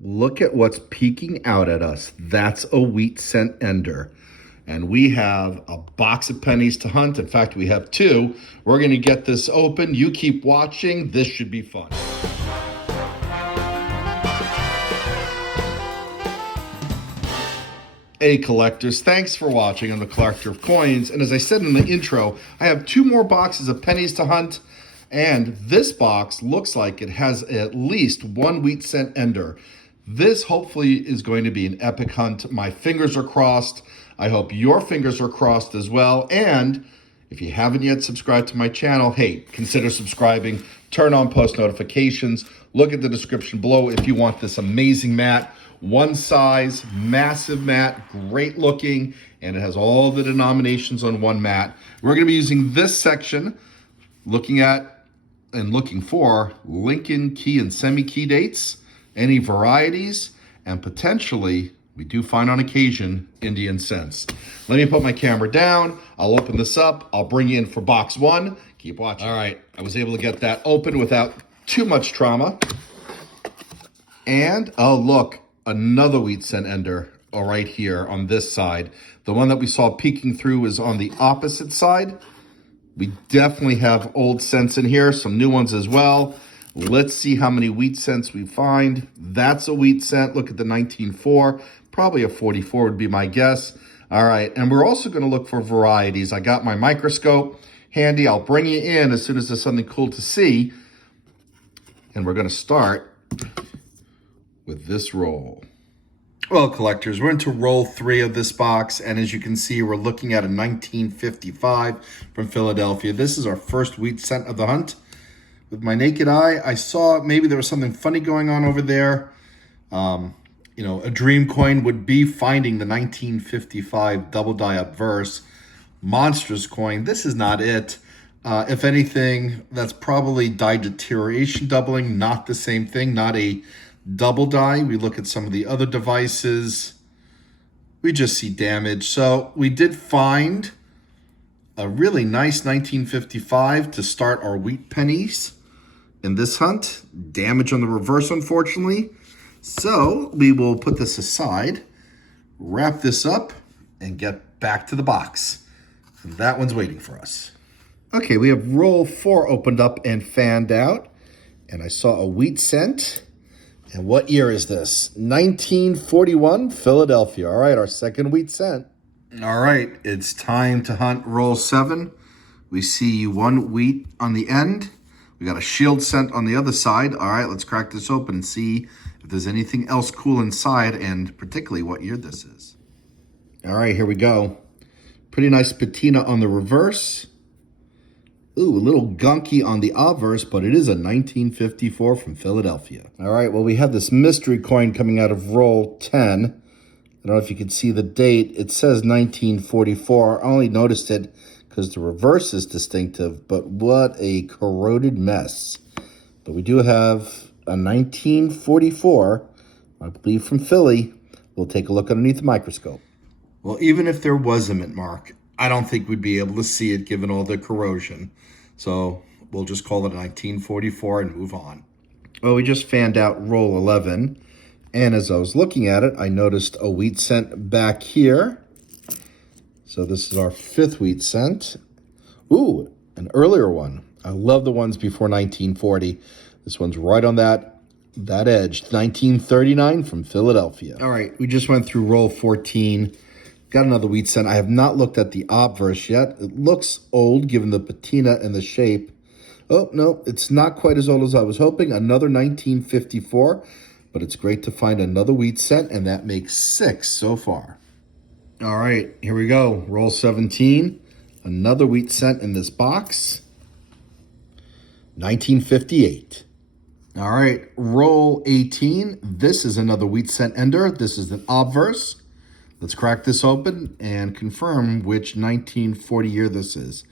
Look at what's peeking out at us. That's a wheat cent ender. And we have a box of pennies to hunt. In fact, we have two. We're going to get this open. You keep watching. This should be fun. Hey collectors, thanks for watching. I'm the collector of coins, and as I said in the intro, I have two more boxes of pennies to hunt, and this box looks like it has at least one wheat cent ender. This hopefully is going to be an epic hunt. My fingers are crossed. I hope your fingers are crossed as well. And if you haven't yet subscribed to my channel, hey, consider subscribing, turn on post notifications, look at the description below if you want this amazing mat. One size, massive mat, great looking, and it has all the denominations on one mat. We're going to be using this section, looking at and looking for Lincoln key and semi-key dates, any varieties, and potentially, we do find on occasion, Indian cents. Let me put my camera down. I'll open this up. I'll bring you in for box one. Keep watching. All right, I was able to get that open without too much trauma. And, oh, look. Another wheat cent ender right here on this side. The one that we saw peeking through is on the opposite side. We definitely have old cents in here, some new ones as well. Let's see how many wheat cents we find. That's a wheat cent. Look at the 1904. Probably a 44 would be my guess. All right, and we're also going to look for varieties. I got my microscope handy. I'll bring you in as soon as there's something cool to see. And we're going to start with this roll. Well, collectors, we're into roll 3 of this box, and as you can see, we're looking at a 1955 from Philadelphia. This is our first wheat cent of the hunt. With my naked eye, I saw maybe there was something funny going on over there. You know, a dream coin would be finding the 1955 double die obverse monstrous coin. This is not it. If anything, that's probably die deterioration doubling, not the same thing, not a double die. We look at some of the other devices, we just see damage. So we did find a really nice 1955 to start our wheat pennies in this hunt. Damage on the reverse, unfortunately. So we will put this aside, wrap this up, and get back to the box. And that one's waiting for us. Okay, we have roll 4 opened up and fanned out, and I saw a wheat cent. And what year is this? 1941, Philadelphia. All right, our second wheat cent. All right, it's time to hunt roll 7. We see one wheat on the end. We got a shield cent on the other side. All right, let's crack this open and see if there's anything else cool inside, and particularly what year this is. All right, here we go. Pretty nice patina on the reverse. Ooh, a little gunky on the obverse, but it is a 1954 from Philadelphia. All right, well, we have this mystery coin coming out of roll 10. I don't know if you can see the date. It says 1944. I only noticed it because the reverse is distinctive, but what a corroded mess. But we do have a 1944, I believe from Philly. We'll take a look underneath the microscope. Well, even if there was a mint mark, I don't think we'd be able to see it given all the corrosion. So we'll just call it a 1944 and move on. Well, we just fanned out roll 11. And as I was looking at it, I noticed a wheat cent back here. So this is our 5th wheat cent. Ooh, an earlier one. I love the ones before 1940. This one's right on that edge. 1939 from Philadelphia. All right, we just went through roll 14. Got another wheat cent. I have not looked at the obverse yet. It looks old given the patina and the shape. Oh, no, it's not quite as old as I was hoping. Another 1954, but it's great to find another wheat cent, and that makes 6 so far. All right, here we go. Roll 17. Another wheat cent in this box. 1958. All right, roll 18. This is another wheat cent ender. This is an obverse. Let's crack this open and confirm which 1940 year this is.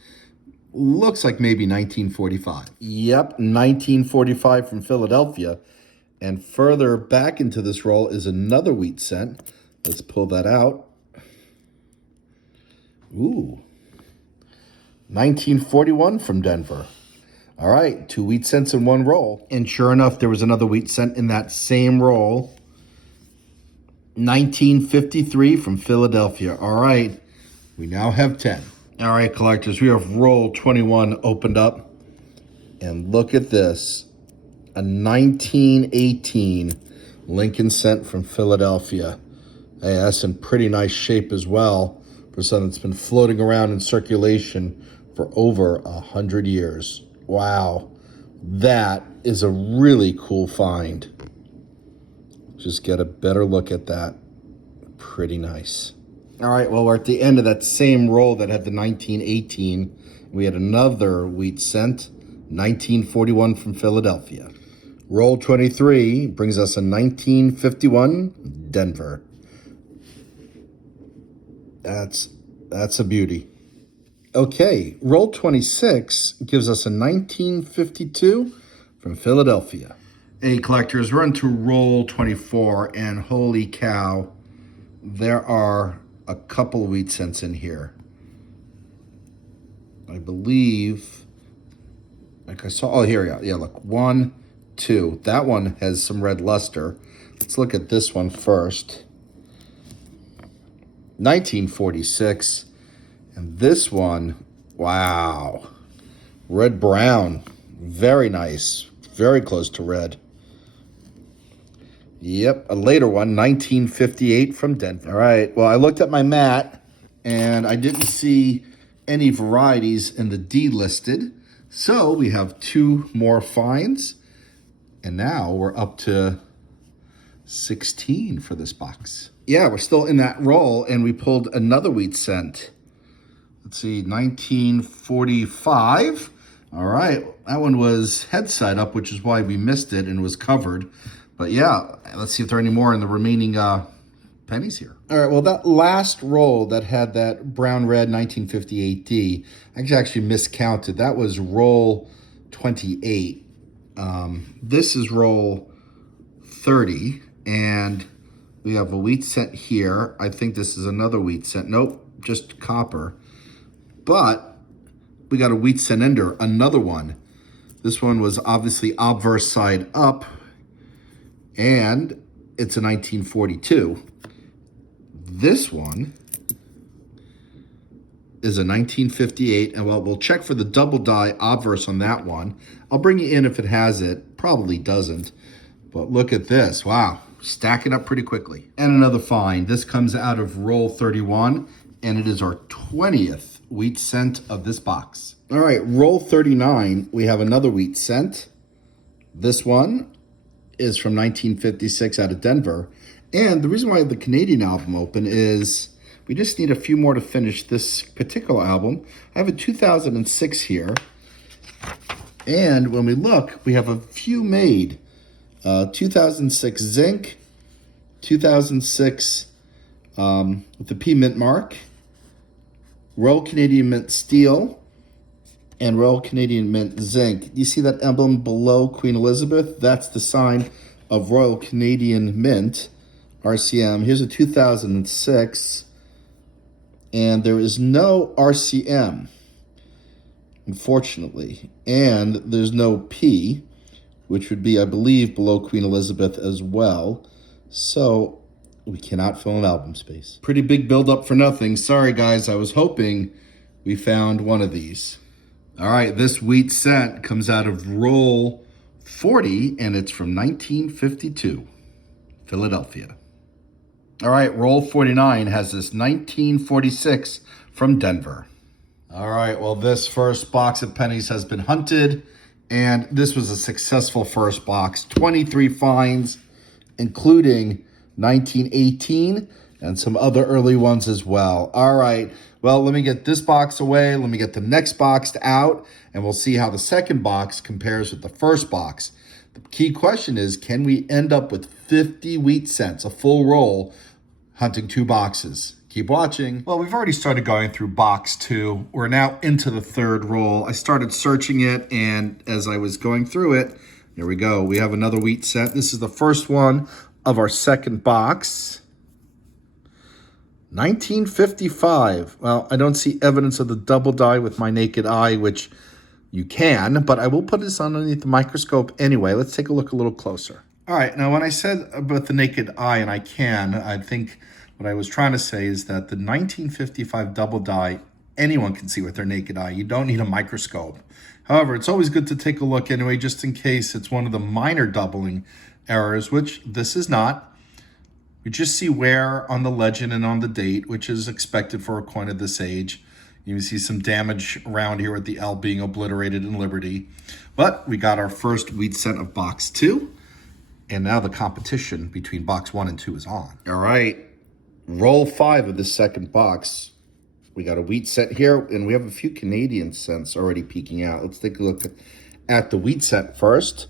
Looks like maybe 1945. Yep, 1945 from Philadelphia. And further back into this roll is another wheat cent. Let's pull that out. Ooh, 1941 from Denver. All right, 2 wheat cents in one roll. And sure enough, there was another wheat cent in that same roll. 1953 from Philadelphia. All right, we now have 10. All right, collectors, we have roll 21 opened up. And look at this, a 1918 Lincoln cent from Philadelphia. Hey, that's in pretty nice shape as well for something that's been floating around in circulation for over 100 years. Wow, that is a really cool find. Just get a better look at that. Pretty nice. All right, well, we're at the end of that same roll that had the 1918. We had another wheat cent, 1941 from Philadelphia. Roll 23 brings us a 1951 Denver. That's a beauty. Okay, roll 26 gives us a 1952 from Philadelphia. Hey, collectors, we're into roll 24, and holy cow, there are a couple of wheat cents in here. I believe, like I saw, oh, here we go. Yeah, look, 1, 2. That one has some red luster. Let's look at this one first. 1946. And this one, wow. Red brown. Very nice. Very close to red. Yep, a later one, 1958 from Denver. All right, well, I looked at my mat, and I didn't see any varieties in the D listed. So we have 2 more finds, and now we're up to 16 for this box. Yeah, we're still in that roll, and we pulled another wheat cent. Let's see, 1945. All right, that one was head side up, which is why we missed it and was covered. But yeah, let's see if there are any more in the remaining pennies here. All right, well, that last roll that had that brown-red 1958D, I actually miscounted. That was roll 28. This is roll 30, and we have a wheat cent here. I think this is another wheat cent. Nope, just copper. But we got a wheat cent ender, another one. This one was obviously obverse side up, and it's a 1942. This one is a 1958, and well, we'll check for the double die obverse on that one. I'll bring you in if it has it. Probably doesn't. But look at this. Wow. Stacking up pretty quickly. And another find. This comes out of roll 31, and it is our 20th wheat cent of this box. All right, roll 39, we have another wheat cent. This one is from 1956 out of Denver. And the reason why I have the Canadian album open is we just need a few more to finish this particular album. I have a 2006 here. And when we look, we have a few made. 2006 zinc, 2006 with the P Mint mark, Royal Canadian Mint steel, and Royal Canadian Mint zinc. You see that emblem below Queen Elizabeth? That's the sign of Royal Canadian Mint, RCM. Here's a 2006, and there is no RCM, unfortunately, and there's no P, which would be, I believe, below Queen Elizabeth as well. So we cannot fill an album space. Pretty big build-up for nothing. Sorry, guys. I was hoping we found one of these. All right, this wheat cent comes out of roll 40, and it's from 1952, Philadelphia. All right, roll 49 has this 1946 from Denver. All right, well, this first box of pennies has been hunted, and this was a successful first box. 23 finds, including 1918 and some other early ones as well. All right, well, let me get this box away. Let me get the next box out, and we'll see how the second box compares with the first box. The key question is, can we end up with 50 wheat cents, a full roll, hunting 2 boxes? Keep watching. Well, we've already started going through box 2. We're now into the third roll. I started searching it, and as I was going through it, here we go. We have another wheat cent. This is the first one of our second box. 1955. Well, I don't see evidence of the double die with my naked eye, which you can, but I will put this underneath the microscope anyway. Let's take a look a little closer. All right, now when I said about the naked eye, and I think what I was trying to say is that the 1955 double die, anyone can see with their naked eye. You don't need a microscope. However, it's always good to take a look anyway, just in case it's one of the minor doubling errors, which this is not. We just see wear on the legend and on the date, which is expected for a coin of this age. You can see some damage around here with the L being obliterated in Liberty. But we got our first wheat cent of box 2. And now the competition between box 1 and 2 is on. All right, roll 5 of the second box. We got a wheat cent here, and we have a few Canadian cents already peeking out. Let's take a look at the wheat cent first.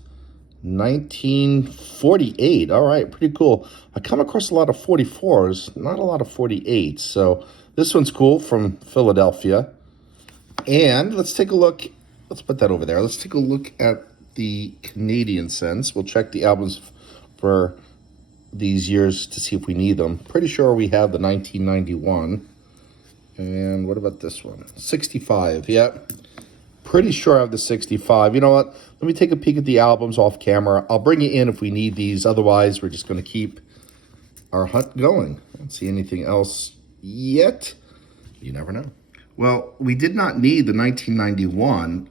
1948. All right, pretty cool. I come across a lot of 44s, not a lot of 48s. So this one's cool from Philadelphia. And let's take a look. Let's put that over there. Let's take a look at the Canadian cents. We'll check the albums for these years to see if we need them. Pretty sure we have the 1991. And what about this one? 65. Yep. Pretty sure I have the 65. You know what? Let me take a peek at the albums off camera. I'll bring you in if we need these. Otherwise, we're just going to keep our hunt going. I don't see anything else yet. You never know. Well, we did not need the 1991.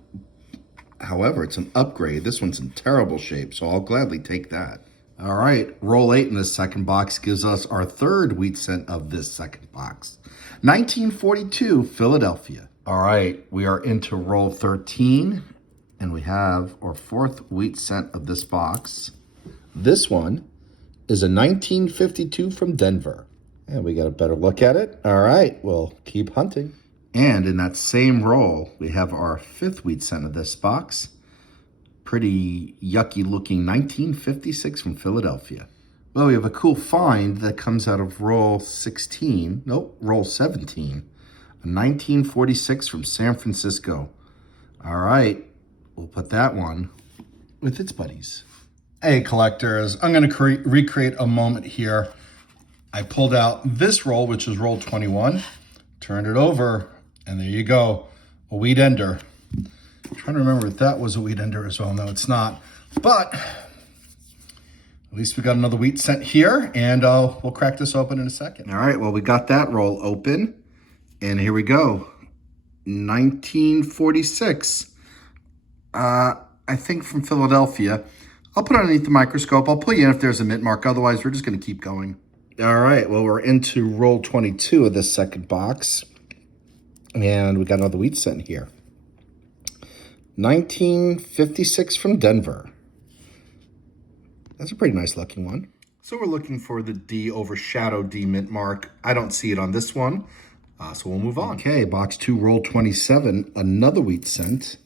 However, it's an upgrade. This one's in terrible shape, so I'll gladly take that. All right, roll 8 in this second box gives us our third wheat cent of this second box. 1942, Philadelphia. All right, we are into roll 13, and we have our fourth wheat cent of this box. This one is a 1952 from Denver. And we got a better look at it. All right, we'll keep hunting. And in that same roll, we have our fifth wheat cent of this box. Pretty yucky looking 1956 from Philadelphia. Well, we have a cool find that comes out of roll 16. Nope, roll 17. A 1946 from San Francisco. All right, we'll put that one with its buddies. Hey, collectors, I'm going to recreate a moment here. I pulled out this roll, which is roll 21, turned it over, and there you go, a wheat ender. I'm trying to remember if that was a wheat ender as well. No, it's not. But at least we got another wheat cent here, and we'll crack this open in a second. All right, well, we got that roll open, and here we go. 1946. I think from Philadelphia. I'll put it underneath the microscope. I'll pull you in if there's a mint mark. Otherwise, we're just going to keep going. All right, well, we're into roll 22 of this second box. And we got another wheat cent here. 1956 from Denver. That's a pretty nice looking one. So we're looking for the D overshadow D mint mark. I don't see it on this one, so we'll move on. Okay, box 2, roll 27, another wheat cent.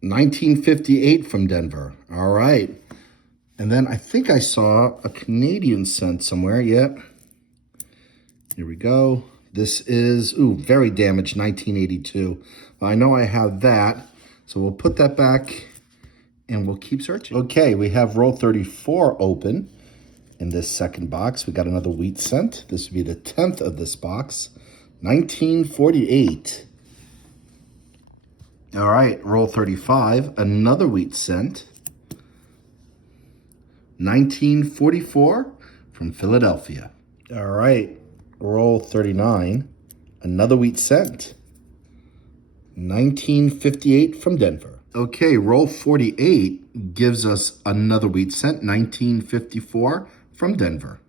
1958 from Denver. All right. And then I think I saw a Canadian cent somewhere. Yep. Here we go. This is, very damaged, 1982. I know I have that, so we'll put that back and we'll keep searching. Okay, we have roll 34 open in this second box. We got another wheat cent. This would be the 10th of this box. 1948. All right, roll 35, another wheat cent. 1944 from Philadelphia. All right, roll 39, another wheat cent. 1958 from Denver. Okay, roll 48 gives us another wheat cent, 1954 from Denver.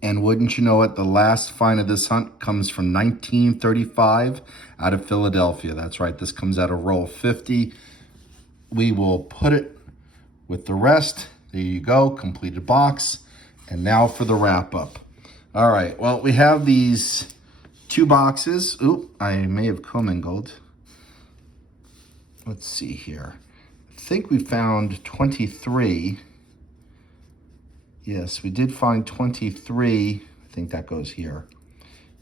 And wouldn't you know it, the last find of this hunt comes from 1935 out of Philadelphia. That's right, this comes out of roll 50. We will put it with the rest. There you go, completed box. And now for the wrap up. All right, well, we have these 2 boxes. Oop, I may have commingled. Let's see here. I think we found 23. Yes, we did find 23. I think that goes here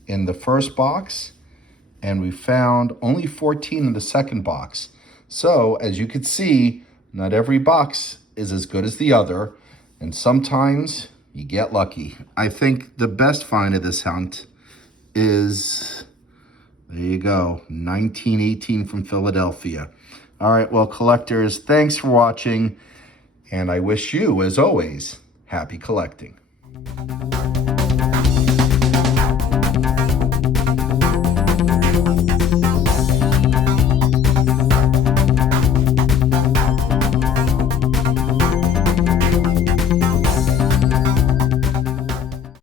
in the first box. And we found only 14 in the second box. So as you can see, not every box is as good as the other. And sometimes you get lucky. I think the best find of this hunt is, there you go, 1918 from Philadelphia. All right, well, collectors, thanks for watching. And I wish you, as always, happy collecting.